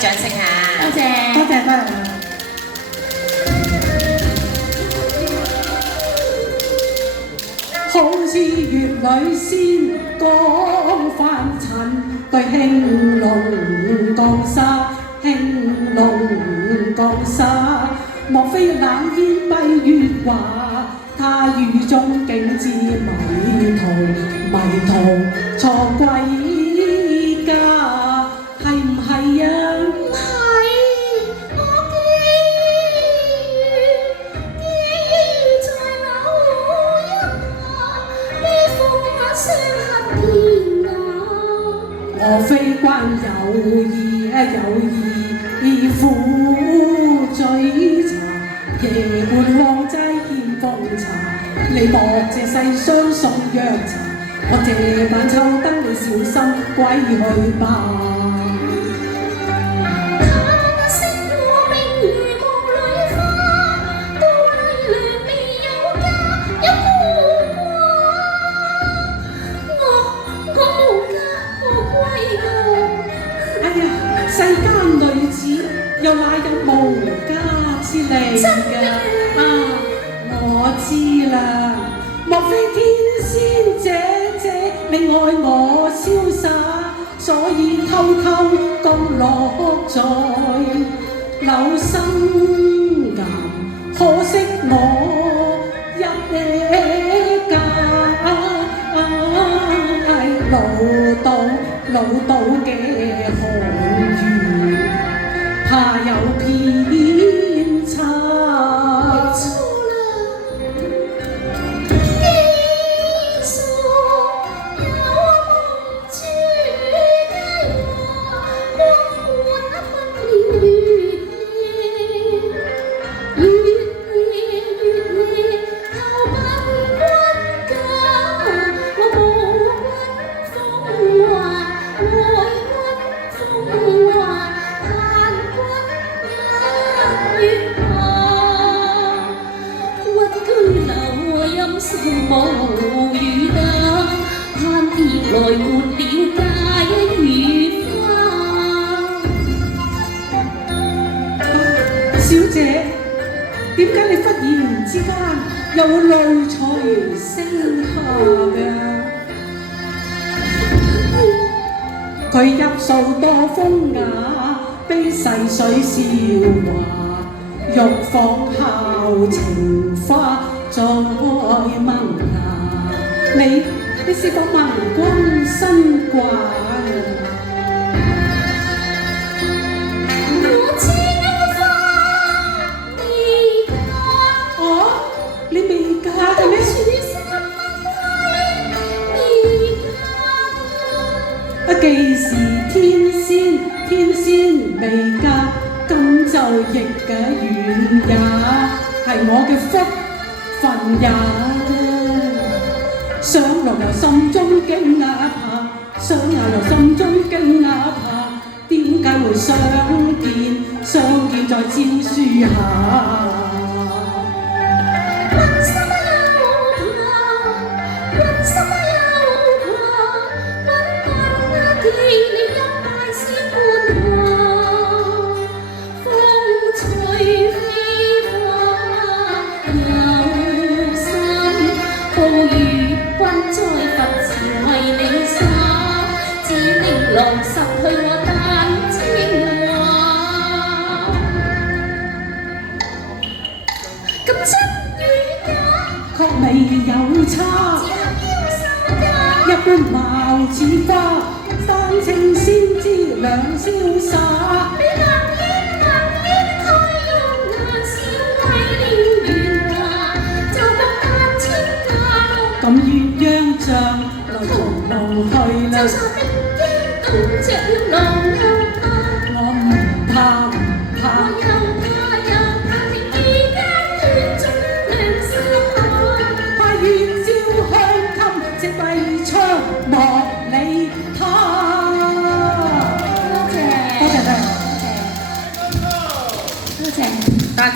掌聲下。多謝，多謝多謝。好似月裏仙光凡塵，對興隆江沙，興隆江沙。莫非冷煙蔽月華，他雨中竟知迷途，迷途錯歸家，係唔係啊？唔係，我記憶在柳蔭下，悲風霜黑天涯。莫非關友誼友誼苦追查，夜半荒齋欠風茶。你莫借世相送藥茶，我這晚秋燈你小心歸去吧。世間女子又哪有無家之理㗎？我知啦，莫非天仙姐姐你愛我瀟灑，所以偷偷降落在柳生岩，可惜我一家老道嘅寒語，怕有偏差。無雨燈，盼天來換了解與花。小姐，點解你忽然之間又會淚垂聲下嘅？佢入數多風雅，悲逝水笑話，玉舫敲情花。再萌芽，你是否問君身掛我知花未嫁。哦，你未嫁嘅咩？既是天仙未嫁，咁就亦嘅緣也，係我嘅福份也。想又由心中驚訝怕，想又由心中驚訝怕，點解會相見在招書下？失去我丹青話，咁真與假確未有差，一般貌似花，丹青先知兩瀟灑。咁鴛鴦像來同路去啦。我唔怕，